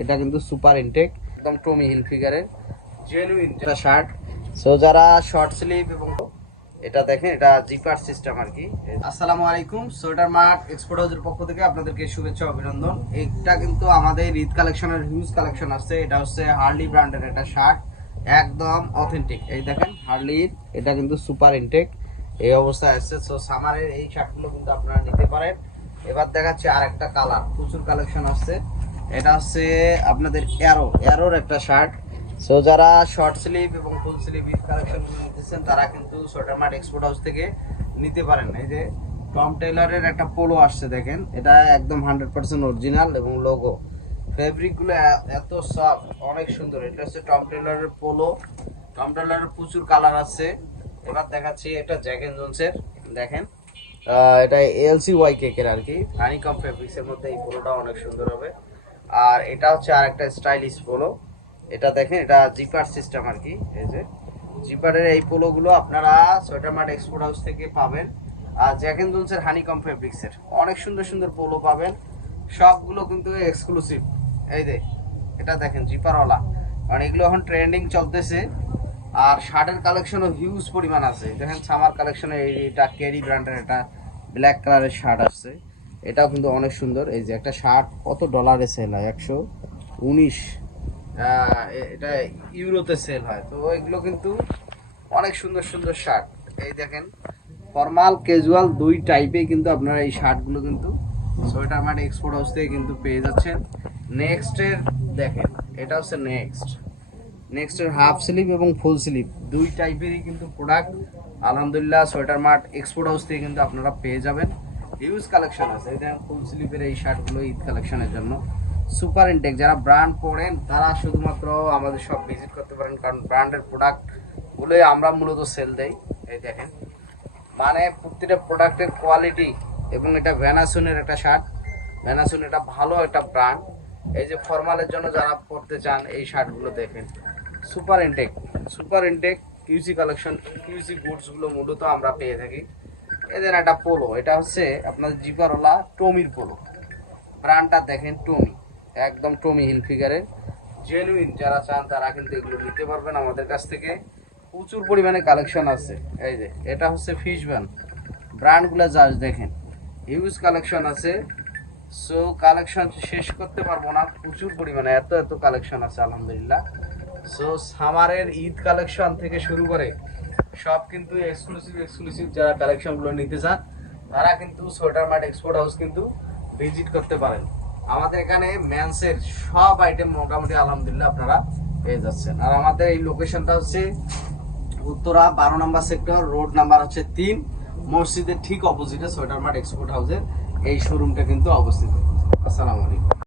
এটা কিন্তু super intact, একদম টমি হিল ফিগারের জেনুইন যেটা শার্ট। সো যারা শর্ট স্লিভ এবং এটা দেখেন, এটা জিপার সিস্টেম আর কি। আসসালামু আলাইকুম, সোয়েটার মার্ট এক্সপোর্ট হাউসের পক্ষ থেকে আপনাদেরকে শুভেচ্ছা অভিনন্দন। এটা কিন্তু আমাদের ঈদ কালেকশনের হিউজ কালেকশন আছে। এটা হচ্ছে হার্লি ব্র্যান্ডের একটা শার্ট, একদম অথেন্টিক। এই দেখেন হার্লি, এটা কিন্তু সুপার ইনটেক এই অবস্থায় আসছে। সো সামারের এই শার্টগুলো কিন্তু আপনারা নিতে পারেন। এবার দেখাচ্ছে আর একটা কালার, প্রচুর কালেকশন আসছে। এটা হচ্ছে আপনাদের অ্যারোর একটা শার্ট। সো যারা শর্ট স্লিভ এবং ফুল স্লিভ ঈদ কালেকশন নিতেছেন তারা কিন্তু সোয়েটার মার্ট এক্সপোর্ট হাউস থেকে নিতে পারেন। এই যে টম টেইলরের একটা পোলো আসছে, দেখেন এটা একদম 100% অরিজিনাল এবং লোগো। ফেব্রিকগুলো এত সফট, অনেক সুন্দর। এটা হচ্ছে টম টেইলরের পোলো। টম টেইলরের প্রচুর কালার আছে। এবার দেখাচ্ছি এটা জ্যাক এন্ড জোনসের, দেখেন এটা এলসি ওয়াই কেকের আর কি, হানিকম ফেব্রিক্সের মধ্যে এই পোলোটা অনেক সুন্দর হবে। আর এটা হচ্ছে আর একটা স্টাইলিশ পোলো। এটা দেখেন, এটা জিপার সিস্টেম আর কি। এই যে জিপারের এই পোলোগুলো আপনারা সোয়েটার মার্ট এক্সপোর্ট হাউস থেকে পাবেন। আর জ্যাক এন্ড জোনসের হানিকম ফেব্রিক্সের অনেক সুন্দর সুন্দর পোলো পাবেন। সবগুলো কিন্তু এক্সক্লুসিভ। এই যে এটা দেখেন জিপারওয়ালা, কারণ এগুলো এখন ট্রেন্ডিং চলতেছে। আর শার্টের কালেকশনও হিউজ পরিমাণ আছে। দেখেন সামার কালেকশনে এটা কেরি ব্র্যান্ডের একটা ব্ল্যাক কালারের শার্ট আসছে, এটাও কিন্তু অনেক সুন্দর। এই যে একটা শার্ট কত ডলারে সেল হয়, 119, এটা ইউরোতে সেল হয়। তো এগুলো কিন্তু অনেক সুন্দর সুন্দর শার্ট। এই দেখেন ফর্মাল ক্যাজুয়াল দুই টাইপে কিন্তু আপনারা এই শার্টগুলো কিন্তু সোয়েটার মার্ট এক্সপোর্ট হাউস থেকে কিন্তু পেয়ে যাচ্ছেন। নেক্সটের দেখেন, এটা হচ্ছে নেক্সটের হাফ স্লিভ এবং ফুল স্লিভ দুই টাইপেরই কিন্তু প্রোডাক্ট আলহামদুলিল্লাহ সোয়েটার মার্ট এক্সপোর্ট হাউস থেকে কিন্তু আপনারা পেয়ে যাবেন। হিউজ কালেকশন আছে। এই দেখেন ফুল স্লিভের এই শার্টগুলো ঈদ কালেকশনের জন্য সুপার ইনটেক। যারা ব্র্যান্ড পড়েন তারা শুধুমাত্র আমাদের সব ভিজিট করতে পারেন, কারণ ব্র্যান্ডের প্রোডাক্টগুলোই আমরা মূলত সেল দেই। এই দেখেন মানে প্রতিটা প্রোডাক্টের কোয়ালিটি। এবং এটা ভ্যানাসনের একটা শার্ট, ভ্যানাসন এটা ভালো একটা ব্র্যান্ড। এই যে ফর্মালের জন্য যারা পড়তে চান এই শার্টগুলো দেখেন, super intake QC collection, QC গুডসগুলো মূলত আমরা পেয়ে থাকি। এদের একটা পোলো, এটা হচ্ছে আপনার জিপারওয়ালা টমির পোলো। ব্র্যান্ডটা দেখেন টমি, একদম টমি হিল ফিগারের জেনুইন। যারা চান তারা কিন্তু এগুলো নিতে পারবেন আমাদের কাছ থেকে। প্রচুর পরিমাণে কালেকশন আছে। এই যে এটা হচ্ছে ফিশ ব্যান, ব্র্যান্ডগুলো জাস্ট দেখেন, হিউজ কালেকশন আছে। সো কালেকশন শেষ করতে পারবো না, প্রচুর পরিমাণে এত কালেকশন আছে আলহামদুলিল্লাহ। সো সামারের ঈদ কালেকশন থেকে শুরু করে সব কিন্তু এক্সক্লুসিভ যারা কালেকশনগুলো নিতে চান তারা কিন্তু সোয়েটার মার্ট এক্সপোর্ট হাউস কিন্তু ভিজিট করতে পারেন। আমাদের এখানে মেন্সের সব আইটেম মোটামুটি আলহামদুলিল্লাহ আপনারা পেয়ে যাচ্ছেন। আর আমাদের এই লোকেশনটা হচ্ছে উত্তরা 12 নম্বর সেক্টর, রোড নাম্বার হচ্ছে 3, মসজিদের ঠিক অপোজিটে সোয়েটার মার্ট এক্সপোর্ট হাউসের এই শোরুমটা কিন্তু অবস্থিত। আসসালামু আলাইকুম।